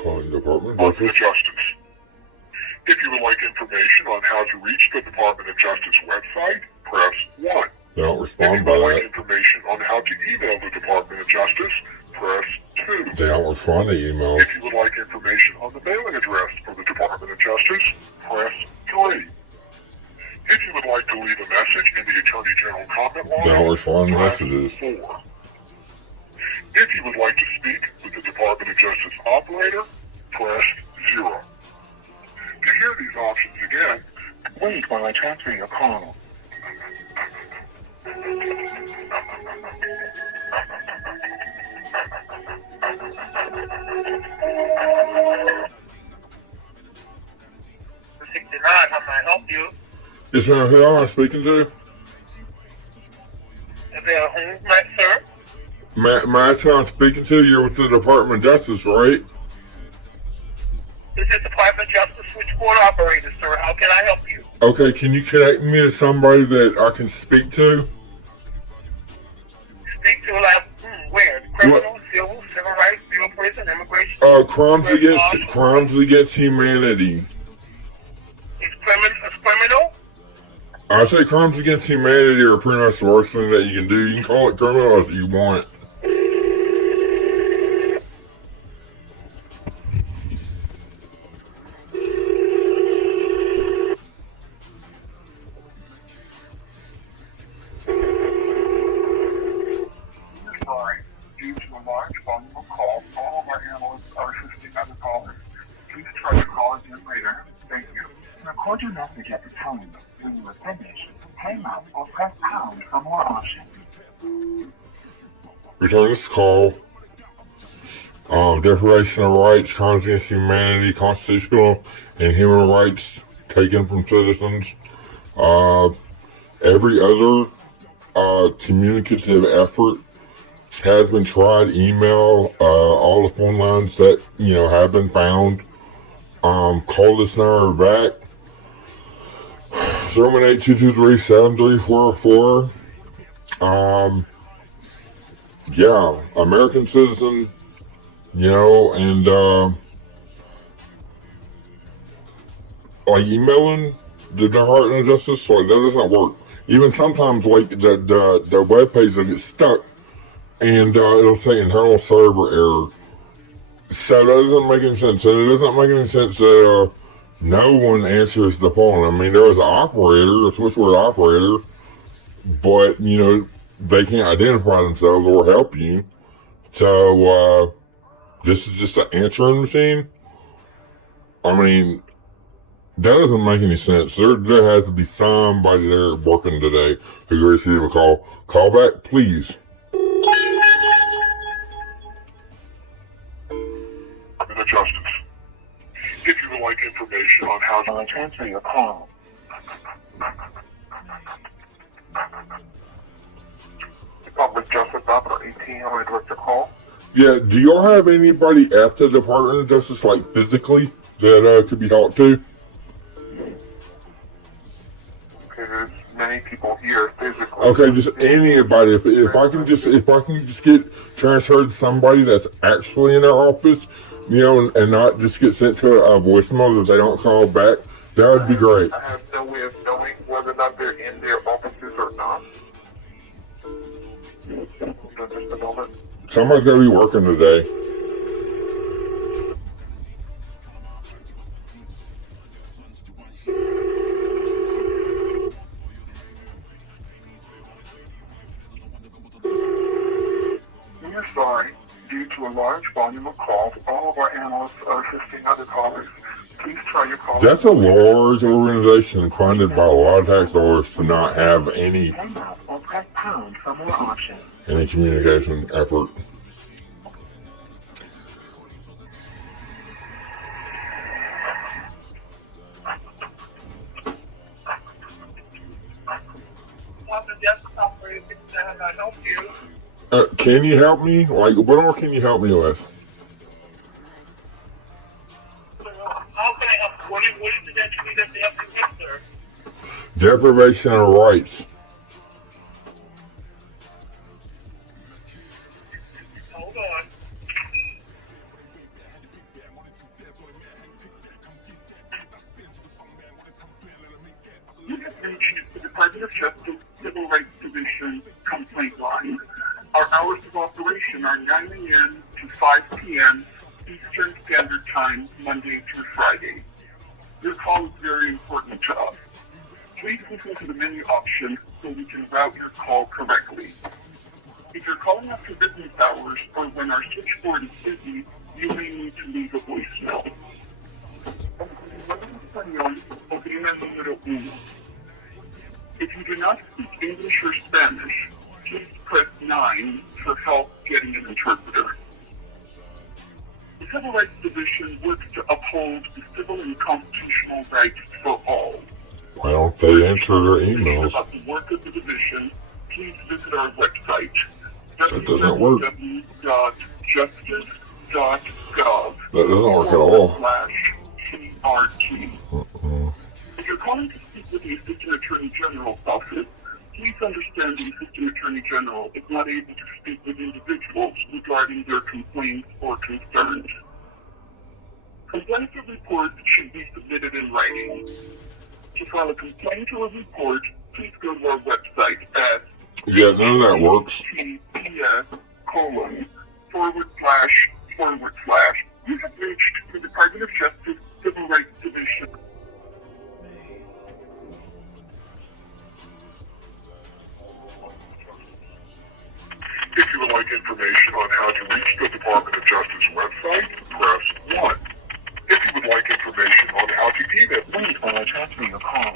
Department of Justice. If you would like information on how to reach the Department of Justice website, press 1. They don't respond If you would by like information on how to email the Department of Justice, press 2. They don't respond to emails. If you would like information on the mailing address for the Department of Justice, press 3. If you would like to leave a message in the Attorney General comment line, They don't respond to press messages. 4. If you would like to speak with the Department of Justice operator, press 0. To hear these options again, wait while I transfer your call. How may I help you? Yes, ma'am. Who am I speaking to? Is there a who, sir? May I tell I'm speaking to? You're with the Department of Justice, right? This is Department of Justice switchboard operator, sir. How can I help you? Okay, can you connect me to somebody that I can speak to? Speak to like where? Criminal, civil rights, civil prison, immigration. Crimes against humanity. It's criminal. I say crimes against humanity are pretty much the worst thing that you can do. You can call it criminal if you want. Due to a large volume of calls, all of our analysts are assisting other callers. Please try your call again later. Thank you. Record your message at the tone. When you are finished, hang up or press pound for more options. Return this call. Deprivation of rights, crimes against humanity, constitutional and human rights taken from citizens. Every other communicative effort has been tried. Email, all the phone lines that have been found. Call this number back. 018-223-7344. Yeah, American citizen, and like emailing the Department of Justice, like that doesn't work. Even sometimes, like the web page will get stuck, and it'll say internal server error. So that doesn't make any sense. And it doesn't make any sense that no one answers the phone. I mean, there's an operator, a switchboard operator, but they can't identify themselves or help you. So this is just an answering machine. I mean, that doesn't make any sense. There has to be somebody there working today who received a call. Call back, please. Justice. If you would like information on how to transfer your call. Department of Justice, Operator 18, how may I direct your call? Yeah, do y'all have anybody at the Department of Justice, like physically, that could be talked to? Okay, there's many people here physically. Okay, just anybody. If I can just get transferred to somebody that's actually in their office, and not just get sent to a voicemail if they don't call back, that would be great. I have no way of knowing whether or not they're in their offices or not. Just a moment. Somebody's got to be working today. We're sorry. Due to a large volume of calls, all of our analysts are assisting other callers. Please try your call. That's a large organization funded by a lot of tax dollars to not have any communication effort. Can you help me? Like, what more can you help me with? How can I help? What is it that you need us to help you with, sir? Deprivation of rights. Hold on. station are 9 a.m. to 5 p.m. Eastern Standard Time, Monday through Friday. Your call is very important to us. Please listen to the menu option so we can route your call correctly. If you're calling after business hours or when our switchboard is busy, you may need to leave a voicemail. If you do not speak English or Spanish, please press 9 for help getting an interpreter. The Civil Rights Division works to uphold the civil and constitutional rights for all. Why don't they answer their emails? About the work of the division, please visit our website. That doesn't work. www.justice.gov. That doesn't work at all. /CRT. If you're calling to speak with the Assistant Attorney General's office, please understand the Assistant Attorney General is not able to speak with individuals regarding their complaints or concerns. Complaints or reports should be submitted in writing. To file a complaint or a report, please go to our website at Yeah, none of that works. https:// You have reached the Department of Justice Civil Rights Division. If you would like information on how to reach the Department of Justice website, press 1. If you would like information on how to email, wait while I transfer your call.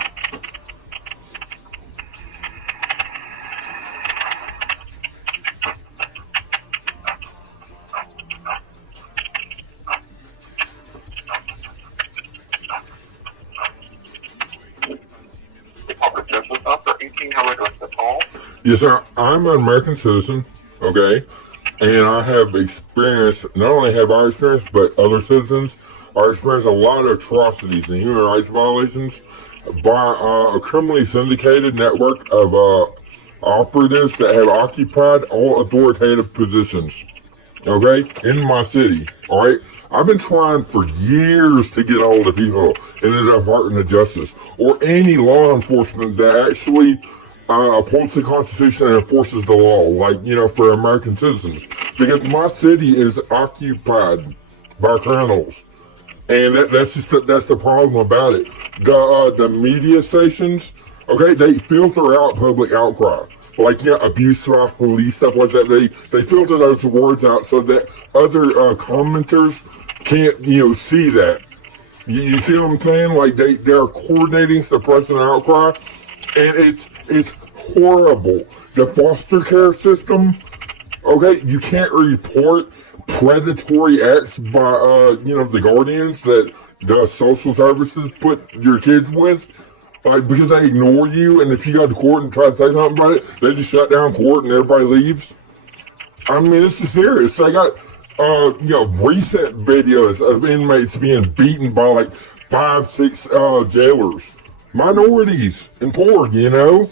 Department of Justice, after 18, how I address the call? Yes, sir. I'm an American citizen, okay? And I have experienced, not only have I experienced, but other citizens are experiencing a lot of atrocities and human rights violations by a criminally syndicated network of operatives that have occupied all authoritative positions, okay, in my city, all right? I've been trying for years to get hold of people in the Department of Justice or any law enforcement that actually upholds the Constitution and enforces the law, like, you know, for American citizens. Because my city is occupied by criminals. And that's the problem about it. The media stations, okay, they filter out public outcry. Like, you know, abuse by police, stuff like that. They filter those words out so that other commenters can't, you know, see that. You see what I'm saying? Like, they're coordinating suppression and outcry. And it's horrible. The foster care system, okay, you can't report predatory acts by, you know, the guardians that the social services put your kids with, like, because they ignore you, and if you go to court and try to say something about it, they just shut down court and everybody leaves. I mean, it's just serious. They got, you know, recent videos of inmates being beaten by, like, 5-6 jailers. Minorities and poor, you know?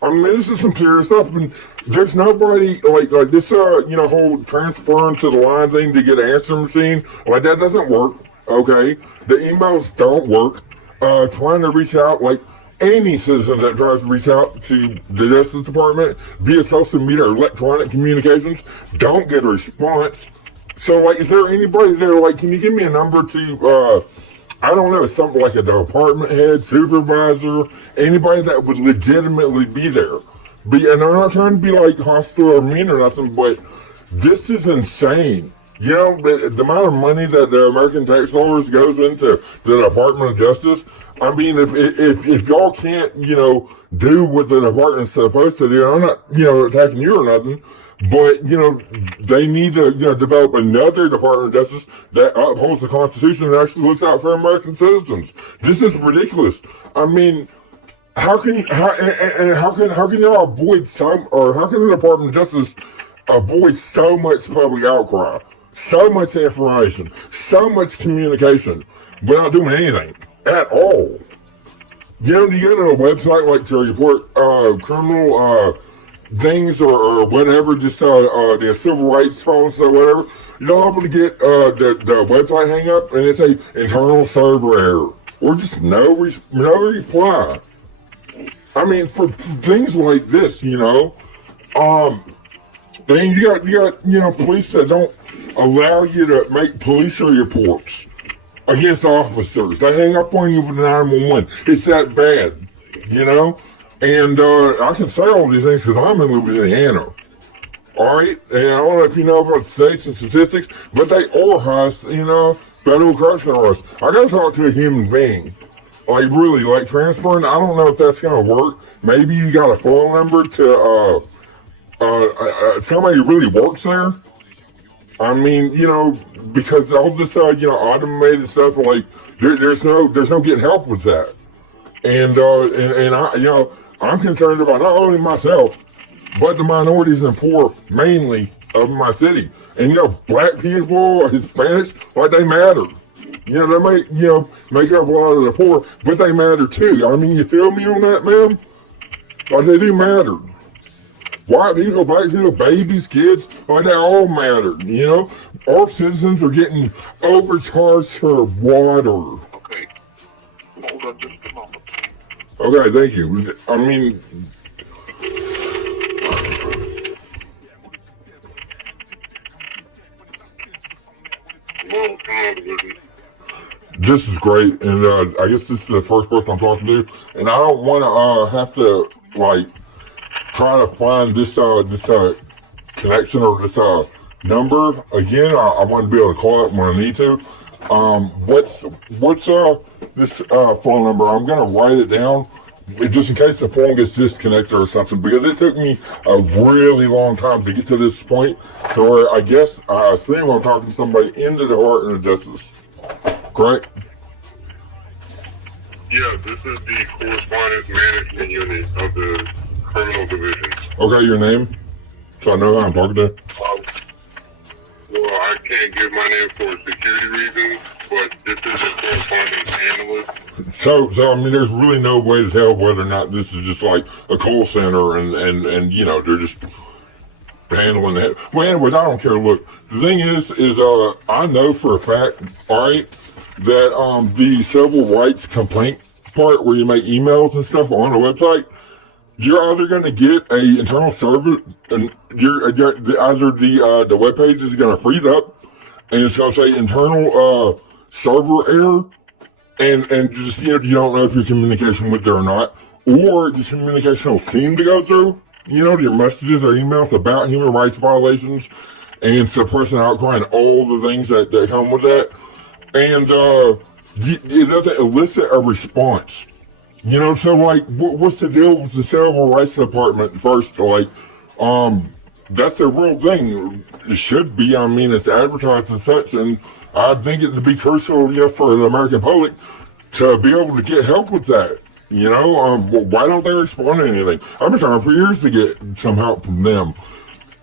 I mean, this is some serious stuff. I mean, there's nobody, like this, you know, whole transferring to the line thing to get an answer machine, like, that doesn't work, okay? The emails don't work. Trying to reach out, like, any citizen that tries to reach out to the Justice Department via social media or electronic communications don't get a response. So, like, is there anybody there, like, can you give me a number to, I don't know, something like a department head, supervisor, anybody that would legitimately be there. And I'm not trying to be, like, hostile or mean or nothing, but this is insane. You know, the amount of money that the American tax dollars goes into the Department of Justice, I mean, if y'all can't, you know, do what the department's supposed to do, I'm not, you know, attacking you or nothing, but, you know, they need to, you know, develop another Department of Justice that upholds the Constitution and actually looks out for American citizens. This is ridiculous. I mean, how can y'all avoid some, or how can the Department of Justice avoid so much public outcry, so much information, so much communication without doing anything at all? You know, you go to a website like to report criminal things or whatever, just the civil rights policy or whatever, you're not able to get the website hang up and it's a internal server error or just no reply. I mean, for things like this, you know, And you got police that don't allow you to make police reports against officers. They hang up on you with 911. It's that bad, And I can say all these things because I'm in Louisiana. All right, and I don't know if you know about states and statistics, but they are highest, federal corruption arrests. I got to talk to a human being, like really, like transferring. I don't know if that's gonna work. Maybe you got a phone number to somebody who really works there. I mean, because all this, automated stuff, like there's no getting help with that. And I, I'm concerned about not only myself, but the minorities and poor, mainly of my city. And black people, Hispanics, like they matter. They make up a lot of the poor, but they matter too. I mean, you feel me on that, ma'am? Like they do matter. White people, black people, babies, kids, like they all matter. Our citizens are getting overcharged for water. Okay. Hold on just a moment. Okay, thank you. I mean, this is great, and I guess this is the first person I'm talking to, and I don't want to have to try to find this connection or this number again. I want to be able to call it when I need to. What's this phone number? I'm gonna write it down just in case the phone gets disconnected or something, because it took me a really long time to get to this point to where I guess I think I'm talking to somebody in the Department of Justice. Correct? Yeah, this is the correspondence management unit of the criminal division. Okay, your name? So I know who I'm talking to. Well, I can't give my name for security reasons, but this is a correspondence analyst. So I mean, there's really no way to tell whether or not this is just like a call center and they're just handling it. Well, anyways, I don't care. Look, the thing is I know for a fact, all right, that the civil rights complaint part where you make emails and stuff on a website, you're either going to get a internal server, and you're either the web page is going to freeze up, and it's going to say internal server error, and just you don't know if your communication went there or not, or the communication will seem to go through. Your messages or emails about human rights violations and suppressing outcry and all the things that come with that, and it doesn't elicit a response. So what's the deal with the Civil Rights Department first? That's the real thing. It should be. I mean, it's advertised as such, and I think it would be crucial, for the American public to be able to get help with that. Why don't they respond to anything? I've been trying for years to get some help from them.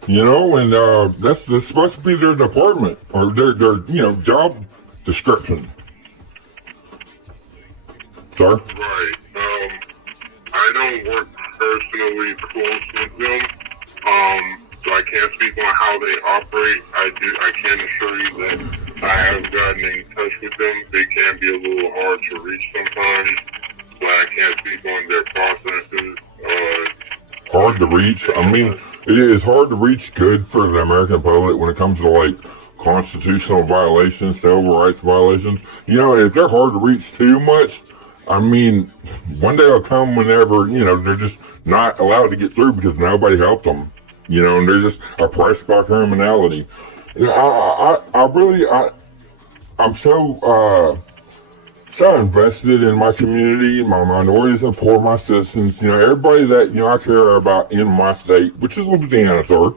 And that's supposed to be their department or their job description. Sorry? Right. I don't work personally close with them, so I can't speak on how they operate. I can assure you that I have gotten in touch with them. They can be a little hard to reach sometimes, but I can't speak on their processes. Hard to reach? I mean, it is hard to reach good for the American public when it comes to constitutional violations, civil rights violations. If they're hard to reach too much, I mean, one day will come whenever, they're just not allowed to get through because nobody helped them, and they're just oppressed by criminality. I'm so invested in my community, my minorities and poor, my citizens, everybody that, I care about in my state, which is Louisiana, sir.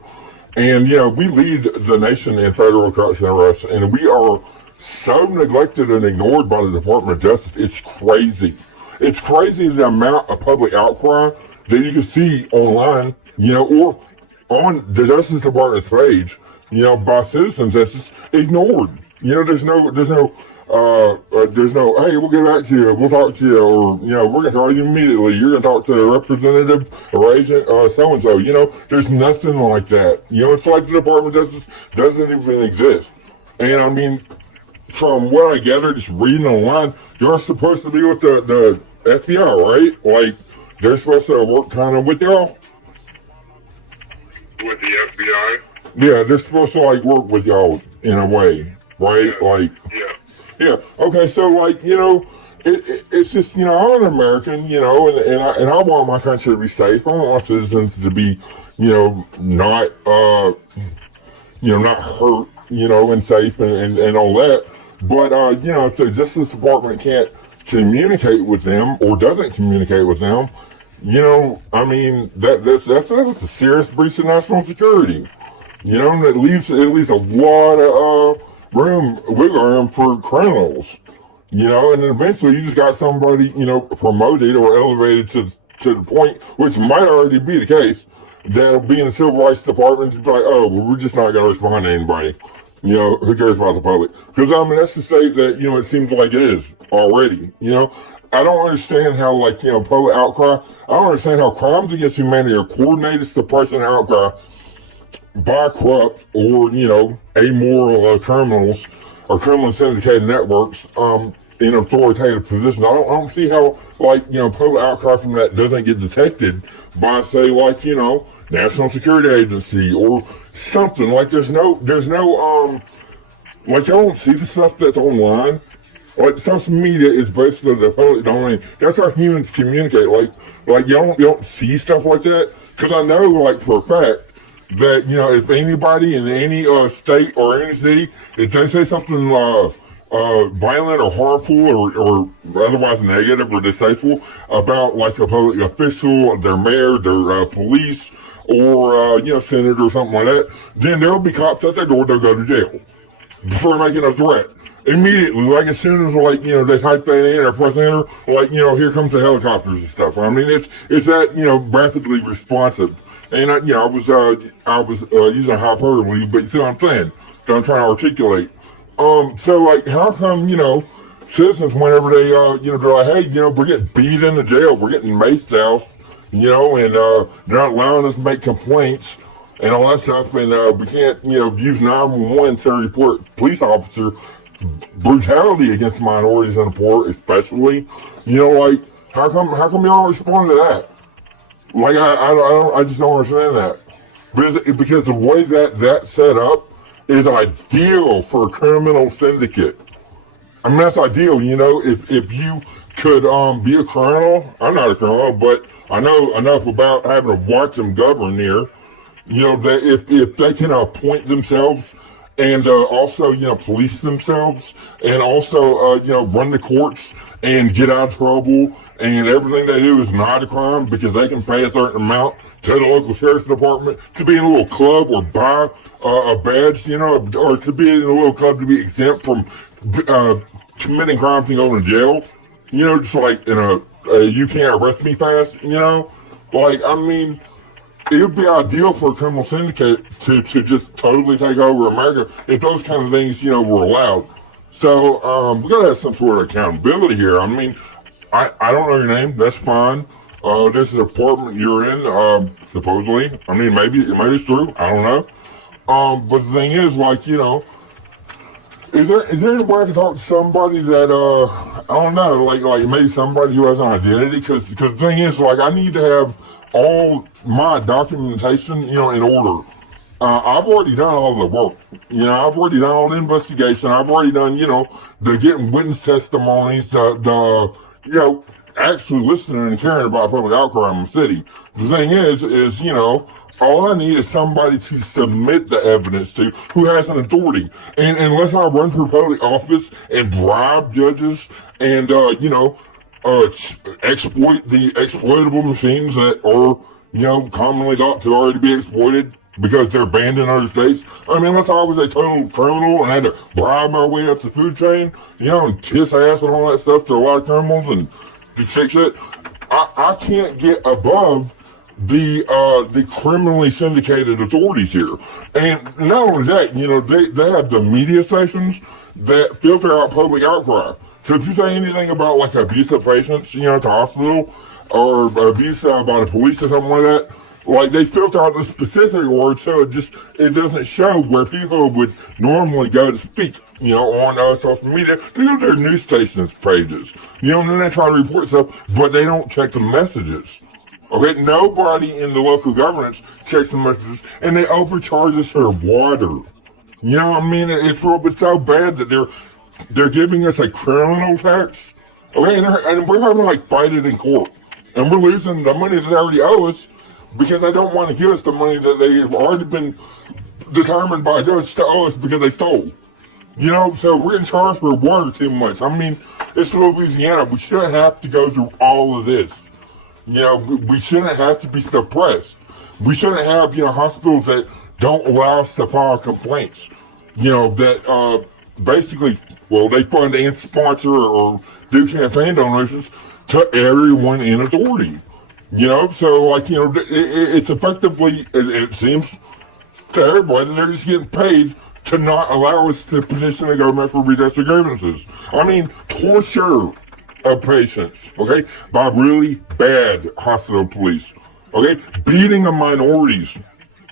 And, we lead the nation in federal corruption arrests, and we are so neglected and ignored by the Department of Justice. It's crazy. It's crazy the amount of public outcry that you can see online, or on the Justice Department's page, by citizens that's just ignored. There's no, hey, we'll get back to you, we'll talk to you, or, we're going to call you immediately, you're going to talk to a representative or agent, so-and-so, there's nothing like that. It's like the Department of Justice doesn't even exist. And I mean, from what I gather, just reading online, you're supposed to be with the FBI, right? They're supposed to work kind of with y'all? With the FBI? FBI. Yeah, they're supposed to like work with y'all in a way, right? Yeah. Like, Yeah. yeah. Okay, so like, you know, it's just, you know, I'm an American, you know, and I want my country to be safe. I want my citizens to be, you know, not not hurt, you know, and safe and all that. But you know, if the Justice Department can't communicate with them or doesn't communicate with them, you know, I mean, that's a serious breach of national security. You know, and it leaves a lot of wiggle room for criminals. You know, and then eventually you just got somebody, you know, promoted or elevated to the point, which might already be the case, that'll be in the civil rights department and be like, oh, well, we're just not going to respond to anybody. You know, who cares about the public? Because, I mean, that's the state that, you know, it seems like it is already, you know. I don't understand how, like, you know, public outcry, I don't understand how crimes against humanity are coordinated suppression and outcry by corrupt or, you know, amoral criminals or criminal syndicated networks in authoritative positions. I don't see how, like, you know, public outcry from that doesn't get detected by, say, like, you know, National Security Agency or something. Like, there's no like, y'all don't see the stuff that's online. Like, social media is basically the public domain. That's how humans communicate. Like y'all don't see stuff like that. Cause I know, like, for a fact, that, you know, if anybody in any state or any city, if they say something violent or harmful or otherwise negative or distasteful about, like, a public official, their mayor, their police, or you know, senator or something like that, then there'll be cops at their door. They'll go to jail before making a threat. Immediately, like, as soon as, like, you know, they type that in or press enter, like, you know, here comes the helicopters and stuff. I mean, it's that, you know, rapidly responsive. And you know, I was using hyperbole, but you see what I'm saying? So I'm trying to articulate. So, like, how come, you know, citizens, whenever they, you know, they're like, hey, you know, we're getting beat into jail, we're getting maced out, you know, and they're not allowing us to make complaints and all that stuff, and we can't, you know, use 911 to report police officer brutality against minorities and the poor, especially. You know, like, how come y'all respond to that? Like, I just don't understand that. Because the way that's set up is ideal for a criminal syndicate. I mean, that's ideal, you know, if you could be a criminal. I'm not a criminal, but I know enough about having to watch them govern here. You know, that if they can appoint themselves and also, you know, police themselves and also, you know, run the courts and get out of trouble, and everything they do is not a crime because they can pay a certain amount to the local sheriff's department to be in a little club or buy a badge, you know, or to be in a little club to be exempt from committing crimes and going to jail, you know, just like in a you can't arrest me pass, you know. Like, I mean, it would be ideal for a criminal syndicate to just totally take over America if those kind of things, you know, were allowed. So we gotta have some sort of accountability here. I mean, I don't know your name. That's fine. This is an apartment you're in, supposedly. I mean, maybe it's true. I don't know. But the thing is, like, you know, is there any way I can talk to somebody that I don't know, like maybe somebody who has an identity? Because the thing is, like, I need to have all my documentation, you know, in order. I've already done all the work. You know, I've already done all the investigation. I've already done, you know, the getting witness testimonies, the you know, actually listening and caring about public outcry in the city. The thing is, you know, all I need is somebody to submit the evidence to who has an authority. And unless I run for public office and bribe judges and, you know, exploit the exploitable machines that are, you know, commonly thought to already be exploited because they're banned in other states. I mean, unless I was a total criminal and had to bribe my way up the food chain, you know, and kiss ass and all that stuff to a lot of criminals and do fix it, I can't get above the criminally syndicated authorities here. And not only that, you know, they have the media stations that filter out public outcry. So if you say anything about, like, abuse of patients, you know, at the hospital, or abuse by the police or something like that, like, they filter out the specific words, so it doesn't show where people would normally go to speak, you know, on social media. They go to their news stations pages, you know, and then they try to report stuff, but they don't check the messages. Okay, nobody in the local governance checks the messages, and they overcharge us for water. You know what I mean? It's so bad that they're giving us a criminal tax. Okay, and we're having to like fight it in court, and we're losing the money that they already owe us because they don't want to give us the money that they have already been determined by a judge to owe us because they stole. You know, so we're in charge for water too much. I mean, it's Louisiana. We shouldn't have to go through all of this. You know, we shouldn't have to be suppressed. We shouldn't have, hospitals that don't allow us to file complaints. That basically, they fund and sponsor or do campaign donations to everyone in authority. So it's effectively, it seems to everybody that they're just getting paid to not allow us to petition the government for redress of grievances. I mean, torture of patients, okay, by really bad hospital police, okay, beating of minorities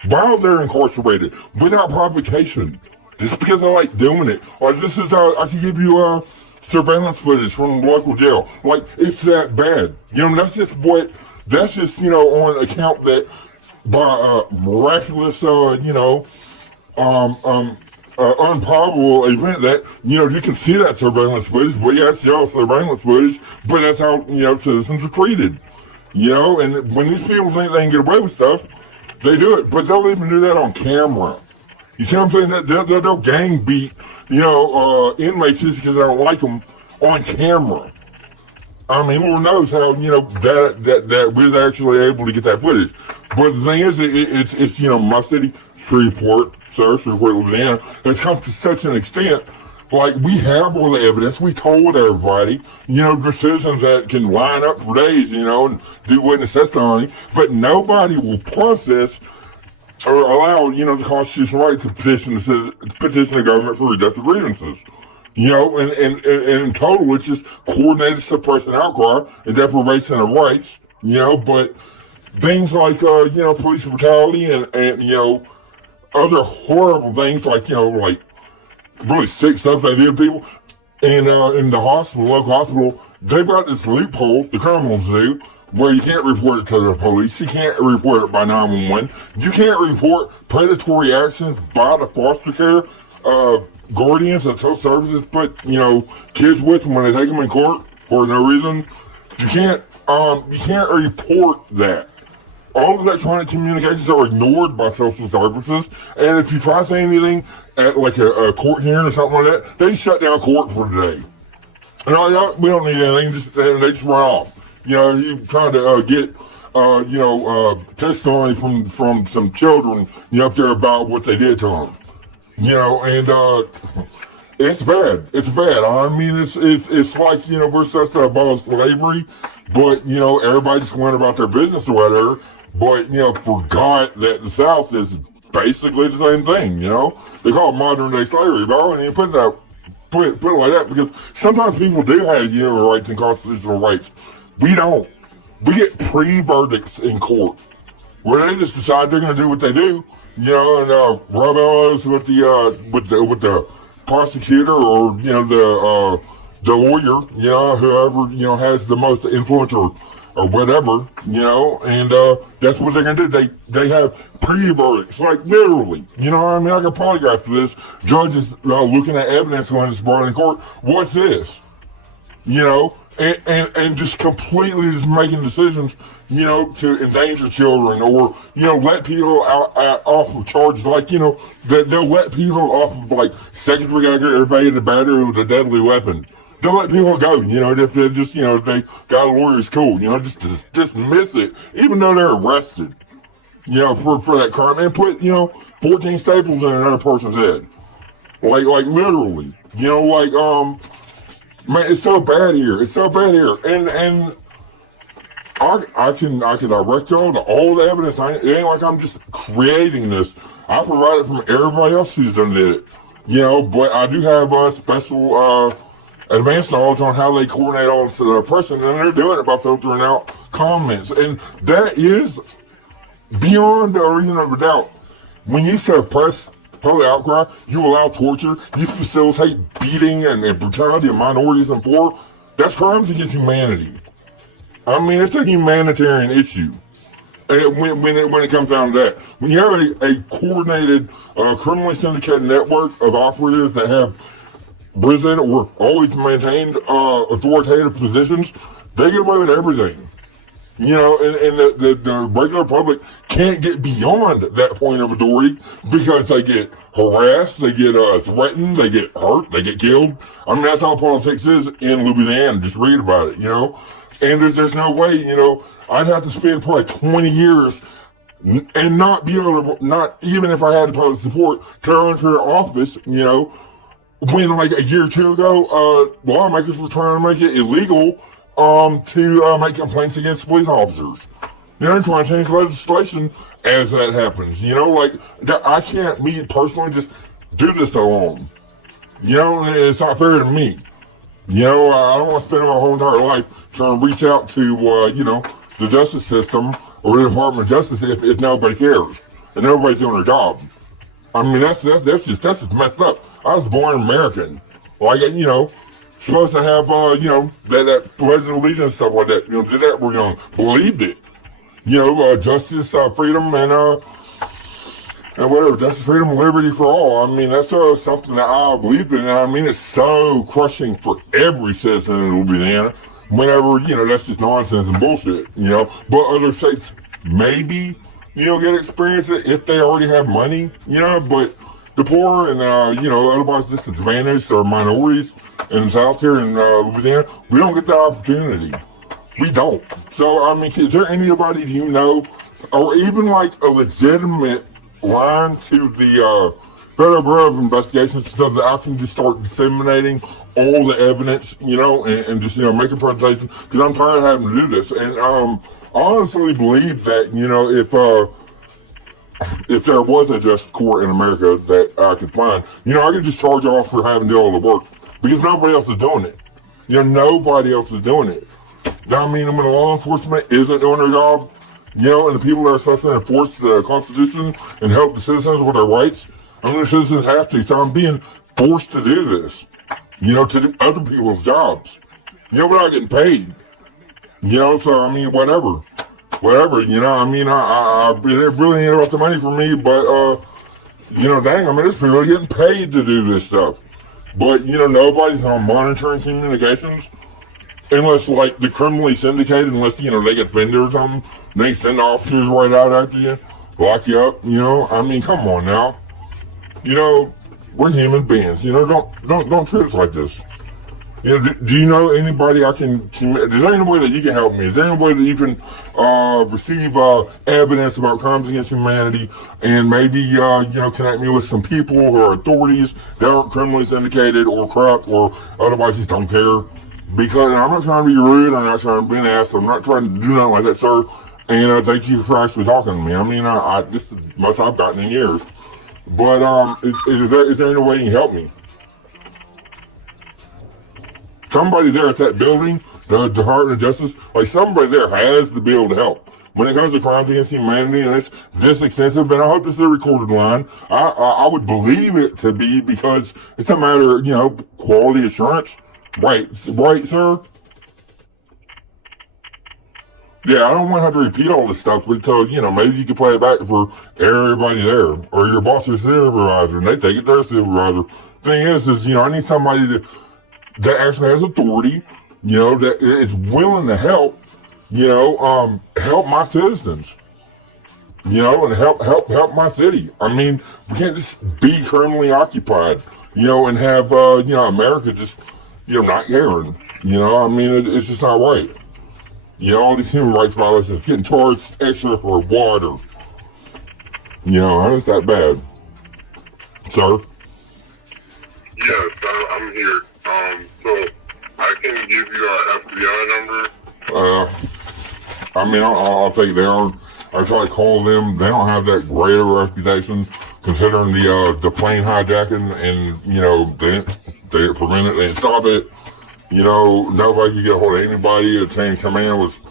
while they're incarcerated without provocation, just because I like doing it. Or this is I can give you surveillance footage from the local jail. Like, it's that bad. That's just on account that by miraculous unprobable event that, you can see that surveillance footage, but yeah, it's y'all surveillance footage, but that's how, citizens are treated. And when these people think they can get away with stuff, they do it, but they'll even do that on camera. You see what I'm saying? They'll gang beat, inmates just because they don't like them on camera. I mean, Lord knows how, that we're actually able to get that footage. But the thing is, it's my city, Shreveport, Louisiana, has come to such an extent, like, we have all the evidence, we told everybody, the citizens that can line up for days, and do witness testimony, but nobody will process or allow, the constitutional right to petition the government for redress of grievances. And in total, it's just coordinated suppression, outcry, and deprivation of rights, but things like, police brutality and other horrible things like, like really sick stuff they do to people. And in the hospital, local hospital, they've got this loophole, the criminals do, where you can't report it to the police, you can't report it by 911, you can't report predatory actions by the foster care guardians that social services put, kids with them when they take them in court for no reason. You can't report that. All electronic communications are ignored by social services, and if you try to say anything at like a court hearing or something like that, they shut down court for the day. And we don't need anything, they just run off. You try to get testimony from some children, up there about what they did to them. And it's bad. It's bad. I mean, it's like, we're supposed to abolish slavery, but, everybody just went about their business or whatever, but, forgot that the South is basically the same thing, They call it modern day slavery, but I wouldn't even put it like that, because sometimes people do have human rights and constitutional rights. We don't. We get pre-verdicts in court, where they just decide they're going to do what they do, and rub elbows with the prosecutor or the lawyer, whoever has the most influence or whatever, and that's what they're gonna do. They have pre-verdicts, like literally, what I mean? Like a polygraph for this. Judge is looking at evidence when it's brought in court. What's this? And just completely just making decisions, to endanger children or, let people out off of charges like, that they'll let people off of like second-degree aggravated battery with a deadly weapon. They'll let people go, if they just, if they got a lawyer, it's cool, just miss it, even though they're arrested, for that crime, and put, 14 staples in another person's head. Like literally, man, it's so bad here. It's so bad here. And I can direct y'all to all the evidence. It ain't like I'm just creating this. I provide it from everybody else who's done it. But I do have special advanced knowledge on how they coordinate all this oppression, and they're doing it by filtering out comments. And that is beyond a reason of a doubt. When you suppress public outcry, you allow torture, you facilitate beating and brutality of minorities and poor. That's crimes against humanity. I mean, it's a humanitarian issue. when it comes down to that, when you have a coordinated, criminally syndicated network of operatives that have risen or always maintained authoritative positions, they get away with everything. You know, and the regular public can't get beyond that point of authority because they get harassed, they get threatened, they get hurt, they get killed. I mean, that's how politics is in Louisiana. Just read about it, you know. And there's no way, you know, I'd have to spend probably 20 years and not be able to, not even if I had the public support, to run for the office, you know, when like a year or two ago, lawmakers were trying to make it illegal to make complaints against police officers. You know, they're trying to change legislation as that happens. You know, like, I can't, me personally, just do this alone. You know, it's not fair to me. You know, I don't want to spend my whole entire life trying to reach out to, you know, the justice system or the Department of Justice if nobody cares and nobody's doing their job. I mean, that's just messed up. I was born American. Like, you know, supposed to have, you know, that pledge of allegiance and stuff like that. You know, did that, we're young, believed it. You know, justice, freedom, and whatever, justice, freedom, and liberty for all. I mean, that's something that I believe in, and I mean, it's so crushing for every citizen in Louisiana. Whenever, you know, that's just nonsense and bullshit, you know. But other states maybe, you know, get experience it if they already have money, you know. But the poor and, you know, otherwise disadvantaged or minorities in the South here in Louisiana, we don't get that opportunity. We don't. So, I mean, is there anybody you know, or even like a legitimate line to the Federal Bureau of Investigation so that I can just start disseminating all the evidence, you know, and just, you know, make a presentation, because I'm tired of having to do this. And I honestly believe that, you know, if there was a just court in America that I could find, you know, I could just charge off for having to do all the work, because nobody else is doing it. You know, nobody else is doing it. I mean, when the law enforcement isn't doing their job, you know, and the people that are supposed to enforce the Constitution and help the citizens with their rights, I mean, the citizens have to. So I'm being forced to do this, you know, to do other people's jobs. You know, we're not getting paid. You know, so, I mean, whatever, you know, I mean, it really ain't about the money for me, but, you know, dang, I mean, there's people getting paid to do this stuff. But, you know, nobody's on monitoring communications unless, like, the criminally syndicated, unless, you know, they get offended or something. They send officers right out after you, lock you up, you know. I mean, come on now. You know, we're human beings, you know, don't treat us like this. You know, do you know anybody I can, is there any way that you can help me? Is there any way that you can receive evidence about crimes against humanity and maybe, you know, connect me with some people or authorities that aren't criminally syndicated or corrupt or otherwise just don't care? Because I'm not trying to be rude, I'm not trying to be an ass, I'm not trying to do nothing like that, sir. And thank you for actually talking to me. I mean, this is the most I've gotten in years. But is there any way you can help me? Somebody there at that building, the Department of Justice, like somebody there has to be able to help. When it comes to crimes against humanity and it's this extensive, and I hope this is a recorded line, I would believe it to be, because it's a matter of, you know, quality assurance. Right, sir? Yeah, I don't want to have to repeat all this stuff, but you know, maybe you can play it back for everybody there, or your boss or supervisor, and they take it to their supervisor. Thing is, you know, I need somebody that actually has authority, you know, that is willing to help, you know, help my citizens, you know, and help my city. I mean, we can't just be criminally occupied, you know, and have, you know, America just, you know, not caring, you know. I mean, it's just not right. You know, all these human rights violations, getting charged extra for water. You know, how is that bad? Sir? Yes, I'm here. So I can give you our FBI number. I mean, I'll take them. I try to call them. They don't have that great of a reputation, considering the plane hijacking, and you know, they didn't prevent it, they didn't stop it. You know, nobody could get a hold of anybody. The chain of command was,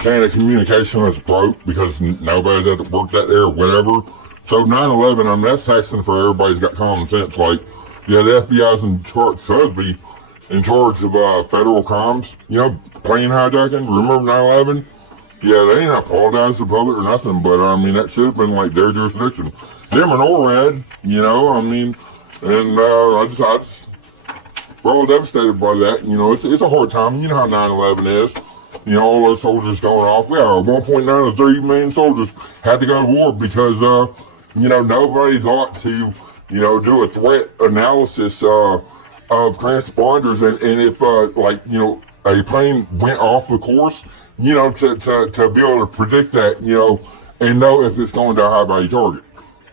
chain of communication was broke because nobody's ever worked that there or whatever. So 9/11, I mean, that's taxing for everybody who's got common sense. Like, yeah, the FBI's in charge, supposed to be in charge of federal crimes. You know, plane hijacking. Remember 9/11? Yeah, they ain't apologized to the public or nothing, but I mean, that should have been like their jurisdiction. Them and ORAD, you know, I mean, and I just, we're all devastated by that. You know, it's a hard time. You know how 9/11 is. You know, all those soldiers going off. Yeah, 1.9 to 3 million soldiers had to go to war because, you know, nobody thought to, you know, do a threat analysis of transponders, and if, like, you know, a plane went off the course, you know, to be able to predict that, you know, and know if it's going to a high value target,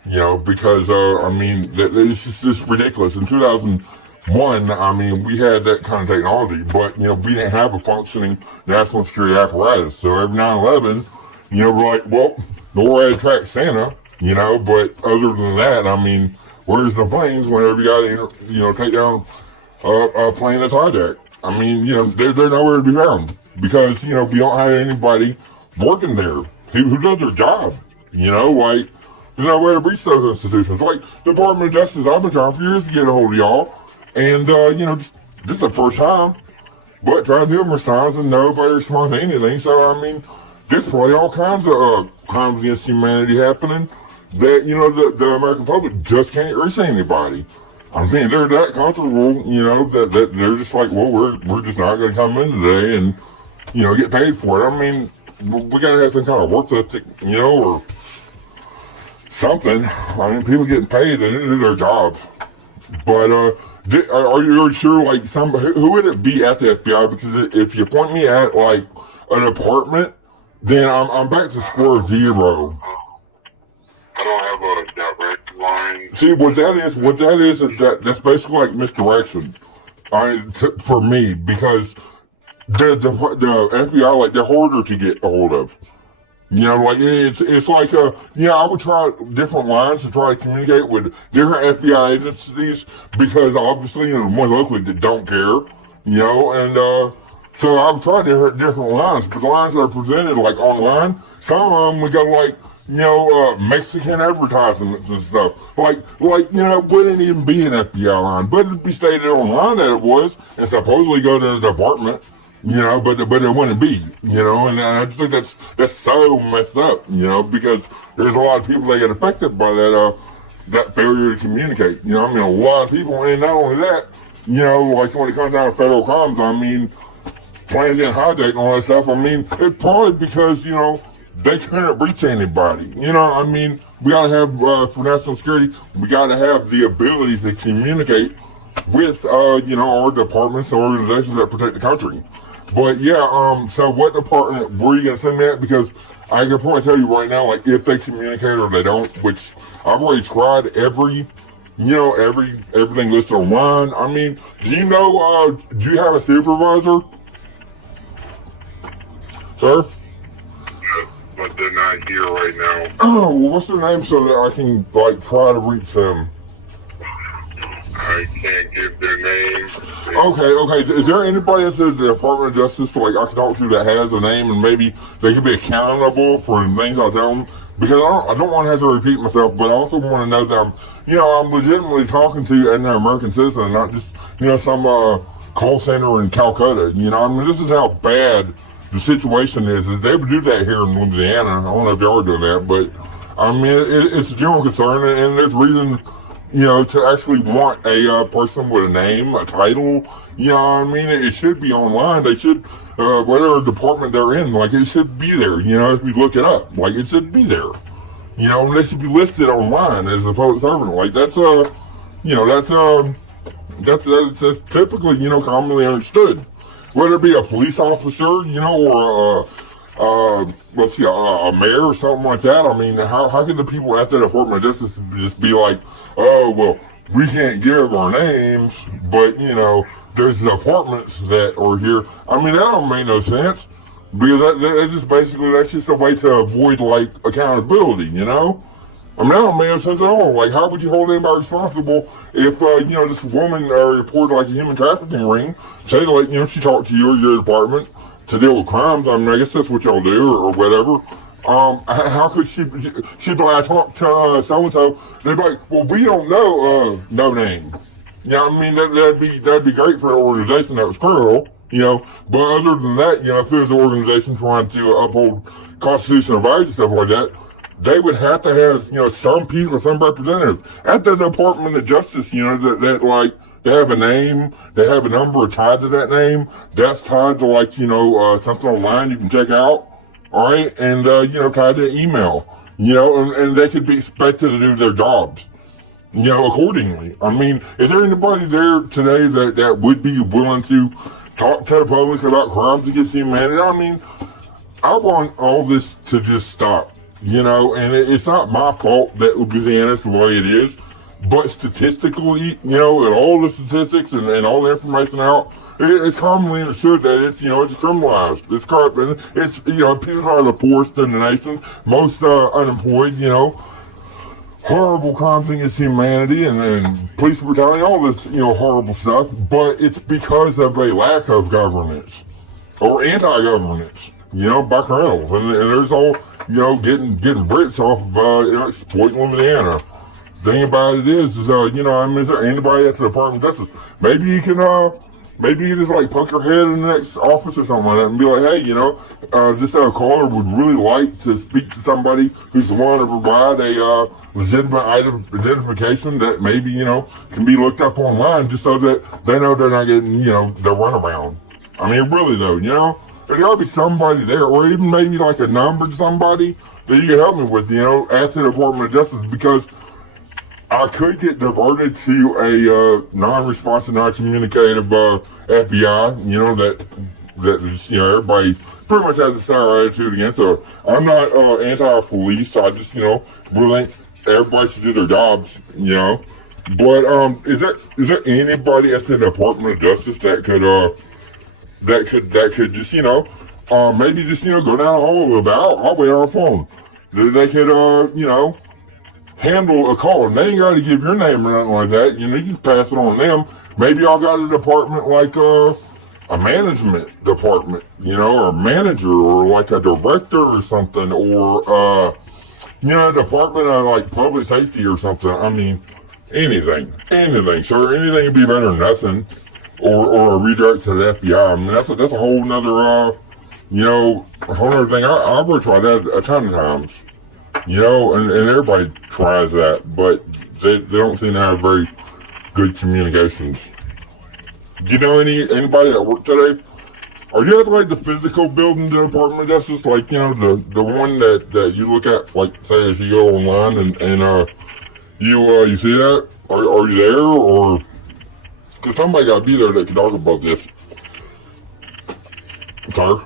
you know, because, I mean, it's just ridiculous. In 2001, I mean, we had that kind of technology, but, you know, we didn't have a functioning national security apparatus. So every 9/11, you know, we're like, well, NORAD tracked Santa, you know, but other than that, I mean, where's the planes whenever you got to, you know, take down a plane that's hijacked? I mean, you know, they're nowhere to be found because, you know, we don't have anybody working there who does their job, you know, like, there's no way to reach those institutions. Like, Department of Justice, I've been trying for years to get a hold of y'all, and, you know, this is the first time, but tried numerous times and nobody responds to anything. So, I mean, there's probably all kinds of crimes against humanity happening that, you know, the American public just can't reach anybody. I mean, they're that comfortable, you know, that they're just like, well, we're just not going to come in today and, you know, get paid for it. I mean, we got to have some kind of work ethic, you know, or something. I mean, people getting paid, they do their jobs. But are you sure, like, who would it be at the FBI? Because if you point me at, like, an apartment, then I'm back to square zero. I don't have a direct line. See, what that is that's basically like misdirection. For me, because the FBI, like, they're harder to get a hold of. You know, like, it's like, I would try different lines to try to communicate with different FBI agencies because obviously, you know, the ones locally that don't care, you know, and, so I would try different lines, but the lines that are presented, like, online, some of them we got, like, you know, Mexican advertisements and stuff. Like, you know, it wouldn't even be an FBI line, but it'd be stated online that it was, and supposedly go to the department, you know, but it wouldn't be, you know, and I just think that's so messed up, you know, because there's a lot of people that get affected by that failure to communicate, you know. I mean, a lot of people, and not only that, you know, like when it comes down to federal crimes, I mean, planes getting hijacked and all that stuff, I mean, it's probably because, you know, they couldn't reach anybody. You know, I mean, we gotta have, for national security, we gotta have the ability to communicate with, you know, our departments and organizations that protect the country. But yeah, so what department were you gonna send me at? Because I can probably tell you right now, like, if they communicate or they don't, which I've already tried everything listed online. I mean, do you know, do you have a supervisor? Sir? But they're not here right now. Oh, well, what's their name so that I can, like, try to reach them? I can't give their names. Okay. Is there anybody at the Department of Justice, like, I can talk to that has a name and maybe they can be accountable for the things I tell them? Because I don't want to have to repeat myself, but I also want to know that I'm legitimately talking to an American citizen, not just, you know, some call center in Calcutta. You know, I mean, this is how bad the situation is. They would do that here in Louisiana. I don't know if y'all are doing that, but I mean, it's a general concern, and there's reason, you know, to actually want a person with a name, a title. You know what I mean? It should be online. They should, whatever department they're in, like, it should be there. You know, if you look it up, like, it should be there. You know, and they should be listed online as a public servant. Like, that's typically, you know, commonly understood. Whether it be a police officer, you know, or a mayor or something like that. I mean, how can the people at the Department of Justice just be like, oh, well, we can't give our names, but, you know, there's departments that are here. I mean, that don't make no sense, because that's just a way to avoid, like, accountability, you know? I mean, that don't make no sense at all. Like, how would you hold anybody responsible if, you know, this woman reported, like, a human trafficking ring, say, like, you know, she talked to you or your department to deal with crimes? I mean, I guess that's what y'all do, or whatever. How could she'd be like, I talked to so-and-so, they'd be like, well, we don't know, no name. Yeah, I mean, that'd be great for an organization that was criminal, But other than that, if there's an organization trying to uphold constitutional rights and stuff like that, they would have to have, some people, some representatives at the Department of Justice, that like, they have a name, they have a number tied to that name, that's tied to like, something online you can check out, alright, and, tied to email, and they could be expected to do their jobs, accordingly. I mean, is there anybody there today that would be willing to talk to the public about crimes against humanity? I mean, I want all this to just stop. And it's not my fault that Louisiana is the way it is, but statistically, and all the statistics and all the information out, it's commonly understood that it's criminalized. It's corrupt. It's, people are the poorest in the nation, most unemployed, horrible crimes against humanity and police brutality, all this, horrible stuff, but it's because of a lack of governance or anti-governance, by criminals. And there's all, getting rich off of, exploiting Louisiana. The thing about it is is there anybody at the Department of Justice? Maybe you just like poke your head in the next office or something like that and be like, hey, this caller would really like to speak to somebody who's the one to provide a legitimate identification that maybe, can be looked up online just so that they know they're not getting, their runaround. I mean, really though, there's gotta be somebody there, or even maybe like a number to somebody that you can help me with, at the Department of Justice, because I could get diverted to a non-responsive, non-communicative FBI, that just, everybody pretty much has a sour attitude against. So I'm not anti-police. I just, really think everybody should do their jobs, But is there anybody at the Department of Justice that could just, maybe just, go down the hall about, I'll wait on the phone. They could, handle a call, and they ain't got to give your name or nothing like that. You can pass it on to them. Maybe y'all got a department like a management department, or a manager, or like a director or something, or a department of like public safety or something. I mean, anything, sure, anything would be better than nothing, or a redirect to the FBI. I mean, that's a whole nother, a whole other thing. I've already tried that a ton of times. And everybody tries that, but they don't seem to have very good communications. Do you know anybody at work today? Are you at like the physical building, the Department of Justice, like the one that you look at, like say as you go online and you see that? Are you there, or because somebody got to be there that can talk about this? Sir?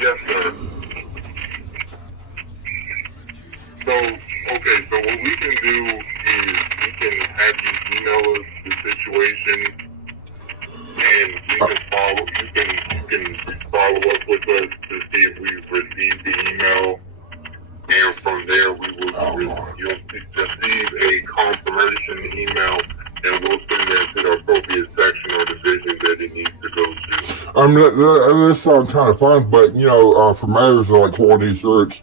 Yes, sir. So what we can do is we can have you email us the situation, and you can follow up with us to see if we've received the email, and from there you'll receive a confirmation email, and we'll send that to the appropriate section or division that it needs to go to. This sounds kind of fun, but for matters of like quality assurance,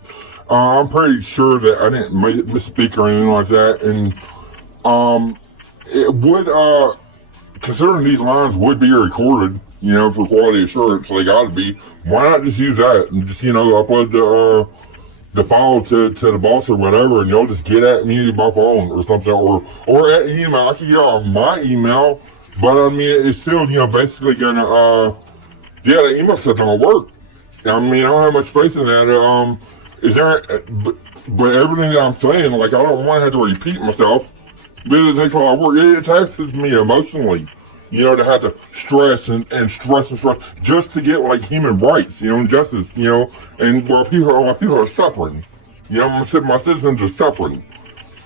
I'm pretty sure that I didn't misspeak or anything like that, and it would, considering these lines would be recorded, for quality assurance, they gotta be. Why not just use that and just, upload the file to the boss or whatever, and you'll just get at me by phone or something, or at email. I can get on my email, but I mean, it's still, basically gonna, the email stuff don't work. I mean, I don't have much faith in that. Is there, but everything that I'm saying, like, I don't want to have to repeat myself, because it takes a lot of work. It taxes me emotionally, to have to stress and stress just to get, like, human rights, and justice, and while people are suffering, my citizens are suffering,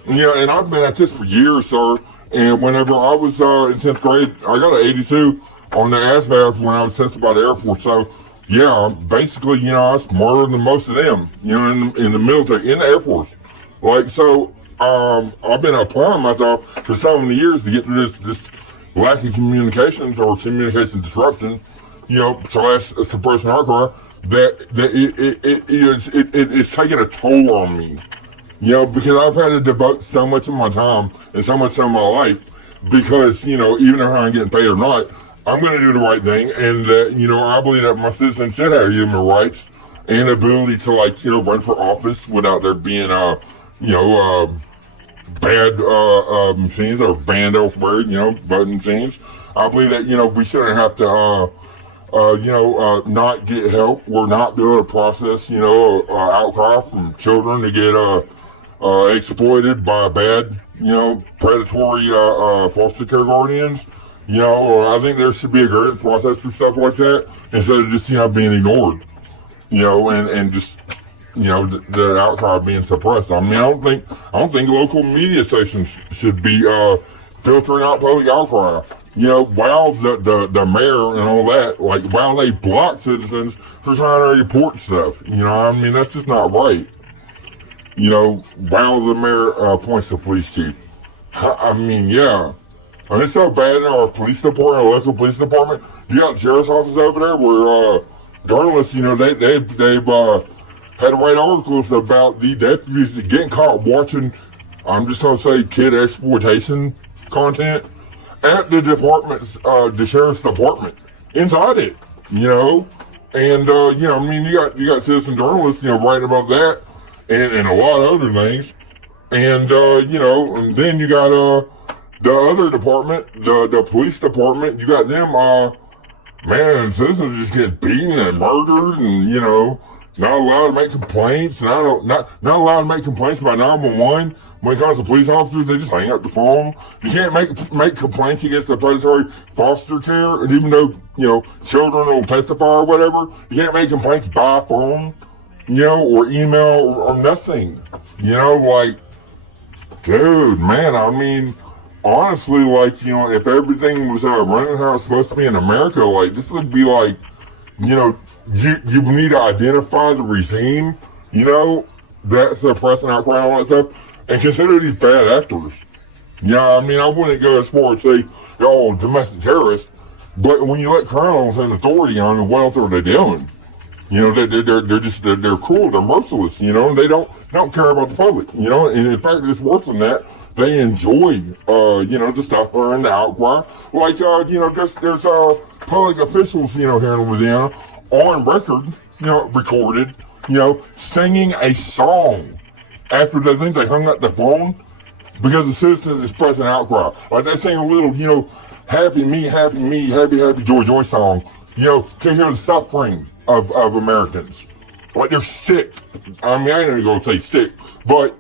and I've been at this for years, sir, and whenever I was, in 10th grade, I got an 82 on the ASVAB when I was tested by the Air Force, so, yeah, basically, I was smarter than most of them, in the military, in the Air Force. Like, so, I've been applying myself for so many years to get to this lack of communications or communication disruption, slash suppression outcry, that it's taking a toll on me, because I've had to devote so much of my time and so much of my life, because, even if I'm getting paid or not, I'm going to do the right thing, and I believe that my citizens should have human rights and ability to run for office without there being bad machines or banned elsewhere, voting machines. I believe that we shouldn't have to not get help or not be able to process outcry from children to get exploited by bad predatory foster care guardians. I think there should be a grievance process for stuff like that instead of just being ignored, and just the outcry being suppressed. I mean, I don't think local media stations should be filtering out public outcry. While the mayor and all that, while they block citizens for trying to report stuff, that's just not right. While the mayor appoints the police chief. And it's so bad in our police department, our local police department. You got the sheriff's office over there where journalists, they've had to write articles about the deputies getting caught watching, I'm just going to say, kid exploitation content at the department's, the sheriff's department, inside it, And, you got citizen journalists, writing about that and a lot of other things. And, and then you got, the other department, the police department, you got them, citizens just get beaten and murdered and, not allowed to make complaints, not allowed to make complaints about 911. When it comes to police officers, they just hang up the phone. You can't make complaints against the predatory foster care, and even though, children will testify or whatever, you can't make complaints by phone, or email or nothing. Dude, man, honestly, if everything was running how it's supposed to be in America, this would be you need to identify the regime, that's suppressing outcry and all that stuff, and consider these bad actors. I wouldn't go as far as say, domestic terrorists, but when you let criminals and authority on, what else are they doing? They're cruel, they're merciless, and they don't care about the public, and in fact, it's worse than that. They enjoy, the stuff or the outcry. There's public officials, here in Louisiana on record, recorded, singing a song after they think they hung up the phone because the citizens express an outcry. They sing a little, happy me, happy joy, joy song, to hear the suffering of Americans. They're sick. I ain't gonna go say sick, but,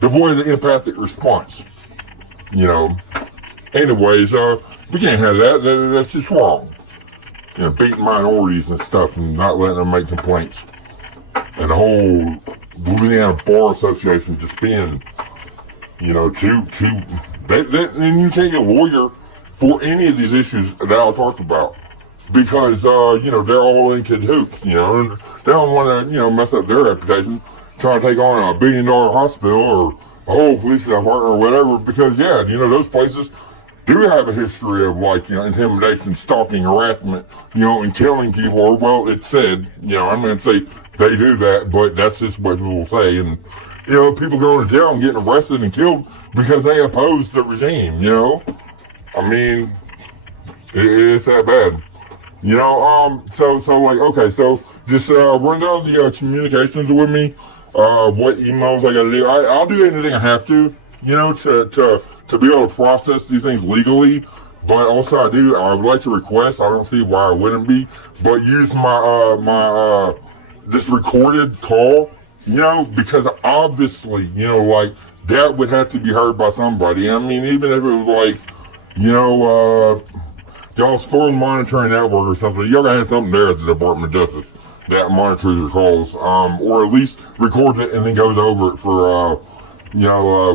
devoid of empathic response. Anyways, we can't have that. That's just wrong. Beating minorities and stuff and not letting them make complaints. And the whole Louisiana Bar Association just being, and you can't get a lawyer for any of these issues that I'll talk about. Because, they're all in cahoots, and they don't want to, mess up their reputation, trying to take on a $1 billion hospital or a whole police department or whatever, because, those places do have a history of, intimidation, stalking, harassment, and killing people, or, well, it's said, I'm going to say they do that, but that's just what people say, and, people going to jail and getting arrested and killed because they oppose the regime, it's that bad. So just run down the communications with me, what emails I gotta do. I'll do anything I have to, to be able to process these things legally, but also I would like to request, I don't see why I wouldn't be, but use my this recorded call, because obviously, that would have to be heard by somebody. Even if it was y'all's phone monitoring network or something, y'all gotta have something there at the Department of Justice that monitors your calls, or at least records it and then goes over it for,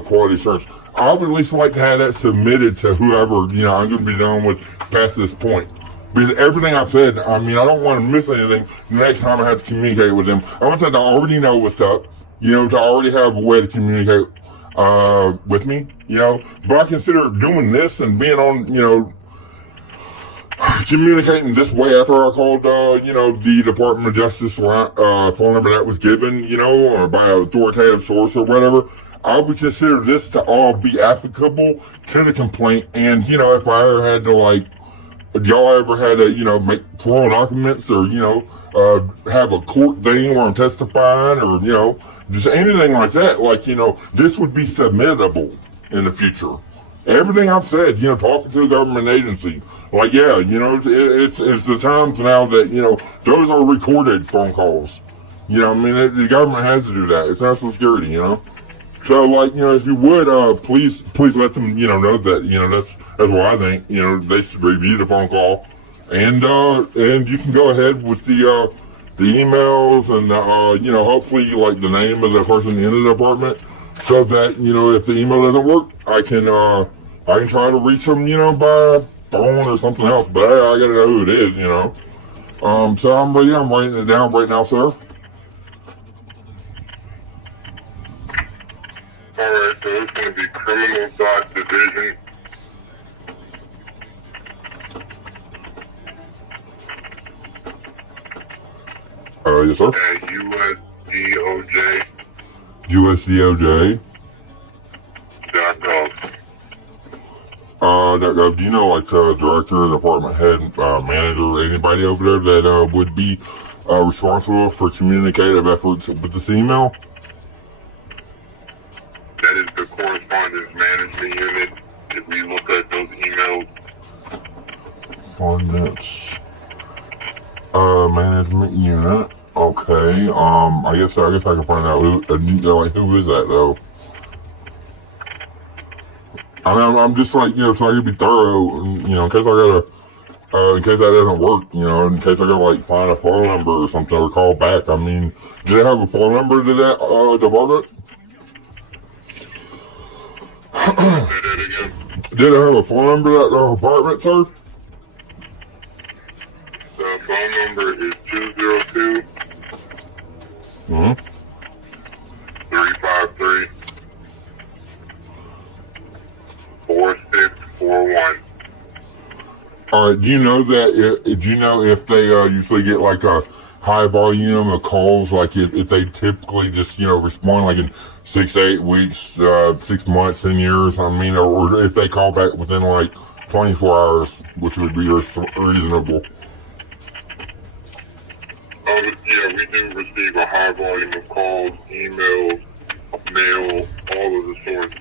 quality assurance. I would at least like to have that submitted to whoever, I'm gonna be dealing with past this point. Because everything I've said, I don't want to miss anything the next time I have to communicate with them. I want them to already know what's up, to already have a way to communicate, with me, but I consider doing this and being on, communicating this way after I called, the Department of Justice phone number that was given, or by an authoritative source or whatever. I would consider this to all be applicable to the complaint. And, if I ever had to, y'all ever had to, make plural documents or, have a court thing where I'm testifying or, just anything like that? Like, this would be submittable in the future. Everything I've said, talking to a government agency, like, yeah, it's the times now that, those are recorded phone calls. The government has to do that. It's national security, So, like, if you would, please let them, know that, that's what I think. They should review the phone call, and you can go ahead with the emails and hopefully like the name of the person in the department, so that if the email doesn't work, I can try to reach them, by phone or something else. But I gotta know who it is, So I'm ready. I'm writing it down right now, sir. Alright, so it's going to be criminal.division. Yes, sir. At USDOJ. USDOJ. .gov. Do you know, like, director, department head, manager, anybody over there that would be responsible for communicative efforts with this email? That is the correspondence management unit. If we look at those emails, Correspondence management unit. Okay. I guess I can find out who is that though. I'm just like, so I can be thorough, in case I gotta, in case that doesn't work, in case I gotta like find a phone number or something or call back. Do they have a phone number to that department? say that again. Did I have a phone number to that department, sir? The phone number is 202 Mm-hmm. 353 4641. Do you know that? Do you know if they usually get like a high volume of calls? Like if they typically just respond like in 6 to 8 weeks, 6 months, 10 years? Or if they call back within like 24 hours, which would be reasonable. Yeah, we do receive a high volume of calls, emails, mail, all of the sorts.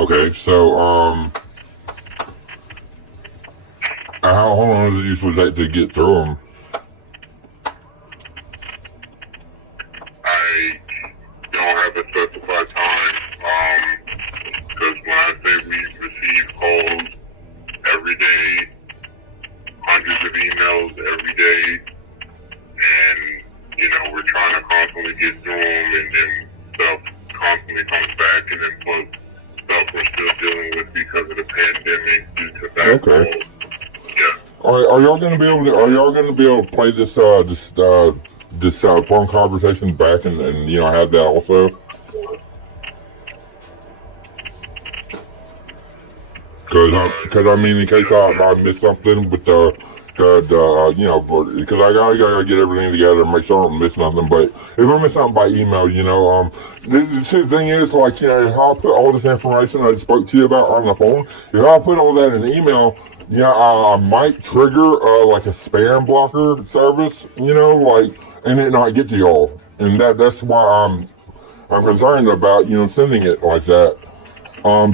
Okay, so how long does it usually take to get through them? I don't have a specified time, because when I say we receive calls every day, hundreds of emails every day, and, we're trying to constantly get through them, and then stuff constantly comes back, and then plus stuff we're still dealing with because of the pandemic due to that. Okay. Yeah. Are y'all gonna be able to play this phone conversation back and have that also? Because in case I miss something with because I gotta get everything together and make sure I don't miss nothing. But if I miss something by email, the thing is, like, if I put all this information I spoke to you about on the phone, if I put all that in an email, I might trigger like a spam blocker service, and it not get to y'all, and that's why I'm concerned about sending it like that.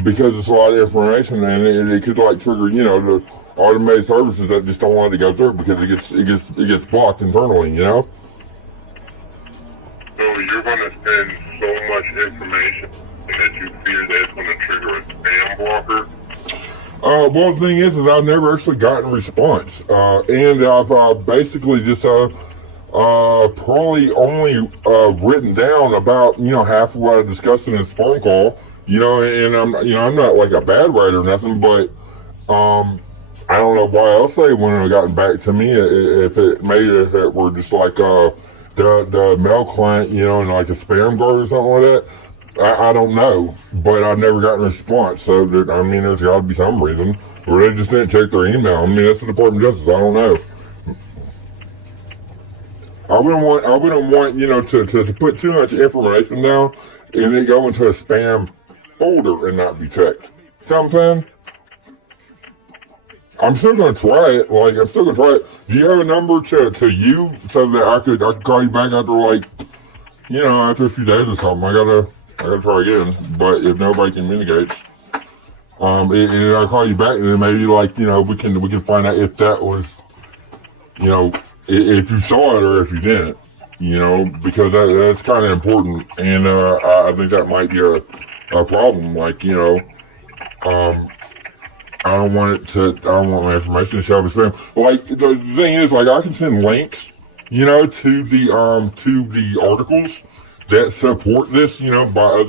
Because it's a lot of information, and it could like trigger, the automated services that just don't want it to go through because it gets blocked internally, So you're gonna send so much information that you fear that it's gonna trigger a spam blocker? Well, the thing is I've never actually gotten a response, and I've basically just probably only written down about half of what I discussed in this phone call. And I'm not like a bad writer or nothing, but I don't know why else they wouldn't have gotten back to me if it were just like the mail client, and like a spam guard or something like that. I don't know, but I've never gotten a response. So there's got to be some reason, or they just didn't check their email. That's the Department of Justice. I don't know. I wouldn't want to put too much information down and it go into a spam folder and not be checked. See what I'm saying? I'm still gonna try it. Like, I'm still gonna try it. Do you have a number to you so that I could call you back after, like, you know, after a few days or something? I gotta try again. But if nobody communicates, and I'll call you back, and then maybe, like, you know, we can find out if that was, you know, if you saw it or if you didn't, you know, because that's kind of important, and I think that might be a problem. Like, you know, I don't want my information to show up as spam. Like, the thing is, like, I can send links, you know, to the articles that support this, you know, by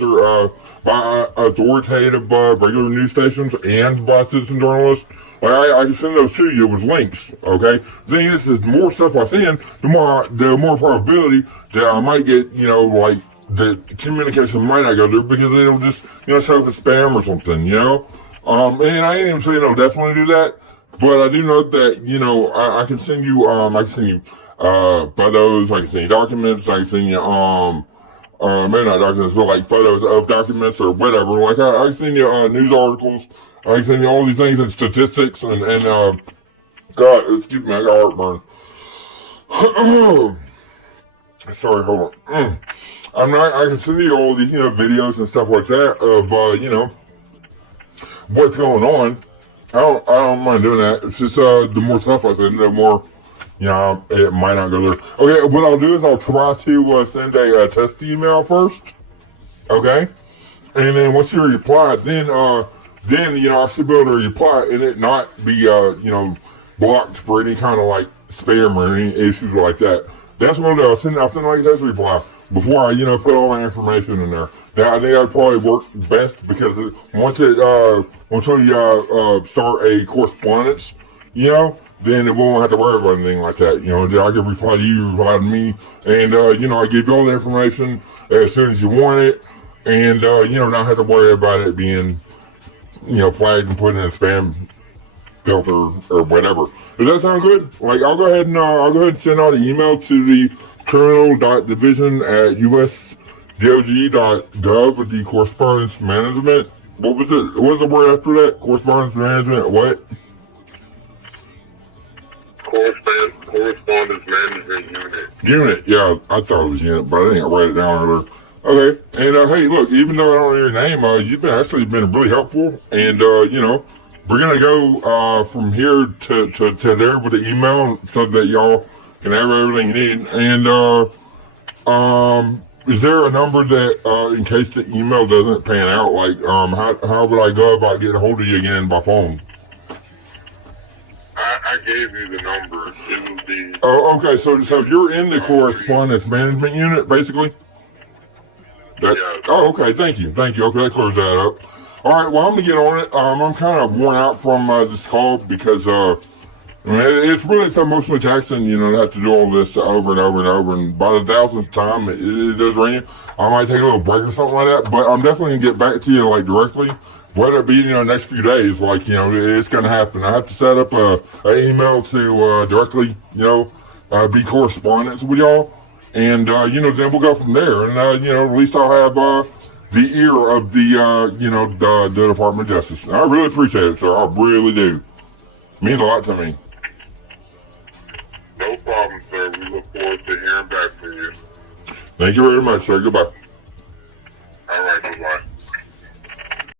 authoritative, regular news stations and by citizen journalists. Like, I can send those to you with links, okay? The thing is more stuff I send, the more probability that I might get, you know, like, the communication might not go through because it'll just, you know, show up as spam or something, you know? And I ain't even saying I'll definitely do that, but I do know that, you know, I can send you, photos, I can send you documents, I can send you, maybe not documents, but like photos of documents or whatever. Like, I can send you, news articles, I can send you all these things and statistics and God, excuse me, I got heartburn. Sorry, hold on. I can send you all these, you know, videos and stuff like that of, you know, what's going on. I don't mind doing that. It's just, the more stuff I send, the more, you know, it might not go there. Okay, what I'll do is I'll try to, send a test email first. Okay? And then once you reply, then, you know, I should be able to reply and it not be, you know, blocked for any kind of, like, spam or any issues like that. That's what I'll send like a test reply before I, you know, put all my information in there. Now, I think that'd probably work best because once we start a correspondence, you know, then it won't have to worry about anything like that. You know, I can reply to you, reply to me, and, you know, I give you all the information as soon as you want it, and, you know, not have to worry about it being, you know, flagged and put in a spam filter or whatever. Does that sound good? Like, I'll go ahead and send out an email to the criminal.division@usdog.gov with the correspondence management. What was it? What was the word after that? Correspondence management, what? Correspondence management unit. Unit, yeah, I thought it was unit, but I didn't write it down earlier. Okay, and hey, look, even though I don't know your name, you've been really helpful, and you know, we're gonna go from here to there with the email so that y'all can have everything you need. And is there a number that in case the email doesn't pan out, like how would I go about getting a hold of you again by phone? I gave you the number. It would be. Oh, okay. So you're in the correspondence management unit, basically. Yeah. Oh, okay. Thank you. Okay, that clears that up. All right. Well, I'm gonna get on it. I'm kind of worn out from this call because I mean, it's really so emotionally taxing, you know, to have to do all this over and over and over. And by the thousandth time, it does ring you. I might take a little break or something like that, but I'm definitely gonna get back to you like directly. Whether it be, you know, next few days, like, you know, it's going to happen. I have to set up an email to directly, you know, be correspondence with y'all. And, you know, then we'll go from there. And, you know, at least I'll have the ear of the, you know, the Department of Justice. And I really appreciate it, sir. I really do. It means a lot to me. No problem, sir. We look forward to hearing back from you. Thank you very much, sir. Goodbye.